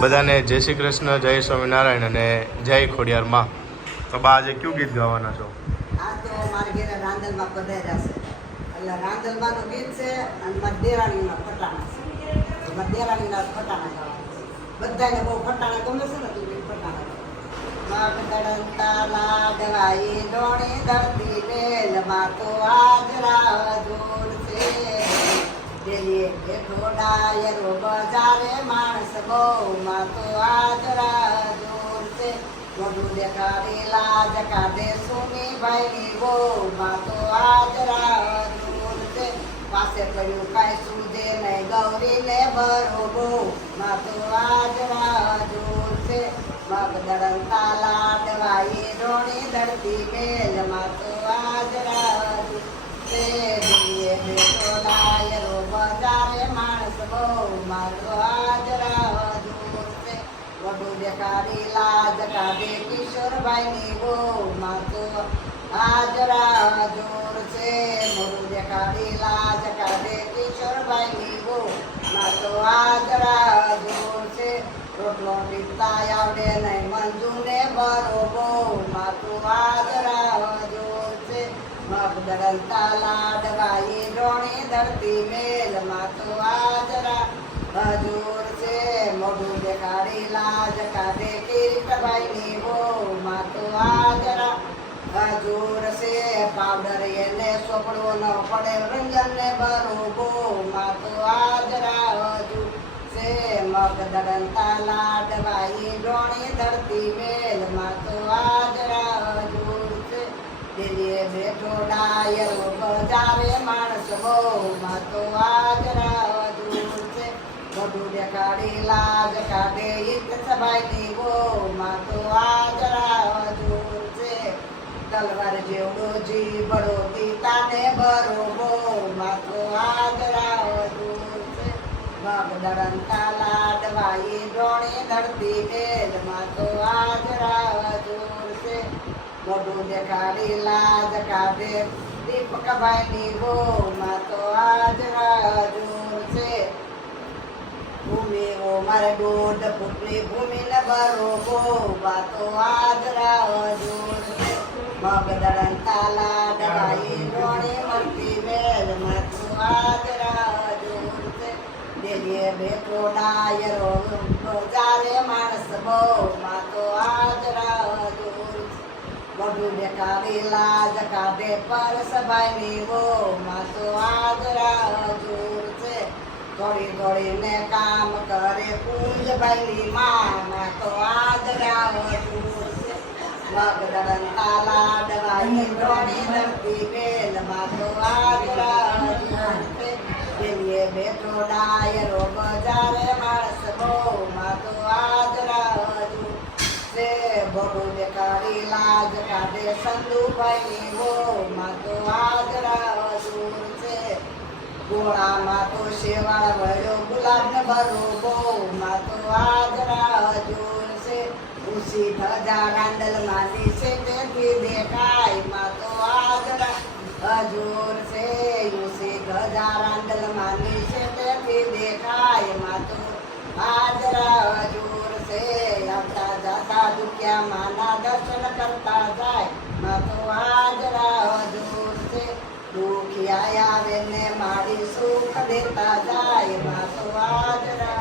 બધાને જય શ્રી કૃષ્ણ, જય સ્વામિનારાયણ અને જય ખોડિયાર માં. તો બા આજે કયું ગીત ગાવાના છો? આ તો મારા ઘરે રાંદલમાં પધાર્યા છે એટલે રાંદલમાંનું ગીત છે અને મારા દેરાણીના ફટાણા છે. મારા દેરાણીના ફટાણા ગાવાના છે. બધાને બહુ ફટાણા ગમે છે ને તો ફટાણા મગદળંતા લાડવાઈ ડોણી ધરતી વેલમાં તો આજરા જોર છે. દેલીએ બેઠો ડાયરો બજારે માણસ બહુ માં તો આજરા જોર છે. મોઢું દેખાડી લાજ કાઢે સુની ભાઈની બહુ માં તો આજરા જોર છે. પાસે કર્યું કાંઈ સુધે નહીં ગૌરીને બરોબો માં તો આજરા જોર છે. મગદળંતા લાડવાઈ ડોણી ધરતી મેલમાં તો આજરા જોર છે. દેલીએ બેઠો ડાયરો બજારે માણસ બહુ માં તો આજરા જોર છે. વડું દેખાડી લાજ કાઢે કિશોરભાઈની બહુ માં તો આજરા જોર છે. મોઢું દેખાડી લાજ કાઢે કિશોરભાઈની બહુ માં તો આજરા જોર છે. રોટલો ટીપતા આવડે નહીં મંજુને બરોબો માં તો આજરા જોર છે. મગદળંતા લાડવાઈ ડોણી ધરતી મેલમાં તો આજરા જોર છે. મોઢું દેખાડી લાજ કાઢે કિરીટભાઈની બહુ માં તો આજરા જોર છે. પાવડર એને સોપડવો ન પડે રંજનને બરોબો માં તો આજરા જોર છે. મગદળંતા લાડવાઈ ડોણી ધરતી મેલમાં તો આજરા જોર છે. દેલીએ બેઠો ડાયરો બજારે માણસ બહુ માં તો આજરા જોર છે. મોઢું દેખાડી લાજ કાઢે ઈતસભાઈની બહુ માં તો આજરા જોર છે. તલવાર જેવડો જીભડો પિતાને બરોબો માં તો આજરા જોર છે. મગદળંતા લાડવાઈ ડોણી ધરતી મેલમાં તો આજરા જોર છે. મોઢું દેખાડી લાજ કાઢે દીપકભાઈની બહુ માં તો આજરા જોર છે. ભૂમિ ઓ મારે 1.5 ફૂટની ભૂમિને બરોબો માં તો આજરા જોર છે. મગદળંતા લાડવાઈ ડોણી મળતી મેલમાં તો આજરા જોર છે. દેલીએ બેઠો ડાયરો બજારે માણસ બહુ માં તો આજરા જોર છે. મોઢું દેખાડી લાજ કાઢે પરસભાઈની બહુ માં તો આજરા જોર છે. દોડી દોડીને કામ કરે કુંજભાઈની માં તો આજરા જોર છે. મગદળંતા લાડવાઈ ડોણી ધરતી મેલમાં તો આજરા જોર છે. દેલીએ બેઠો ડાયરો બજારે માણસ બહુ માં તો આજરા જોર છે. મોઢું દેખાડી લાજ કાઢે સંધુભાઈની બહુ માં તો આજરા જોર છે. ગોળામાં તો શેવાળ વળ્યો ગુલાબને બરોબો માં તો આજરા જોર છે. ઉસી ધજા રાંદલમાંની છે તેથી દેખાય માં તો આજરા જોર છે. ઉસી ધજા રાંદલમાંની છે તેથી દેખાય માં તો આજરા જોર છે. આવતા જાતા દુખ્યા માના દર્શન કરતા જાય માં તો આજરા જોર છે. દુખિયા આવે ને મારી સુખ દેતા જાય માં તો આજરા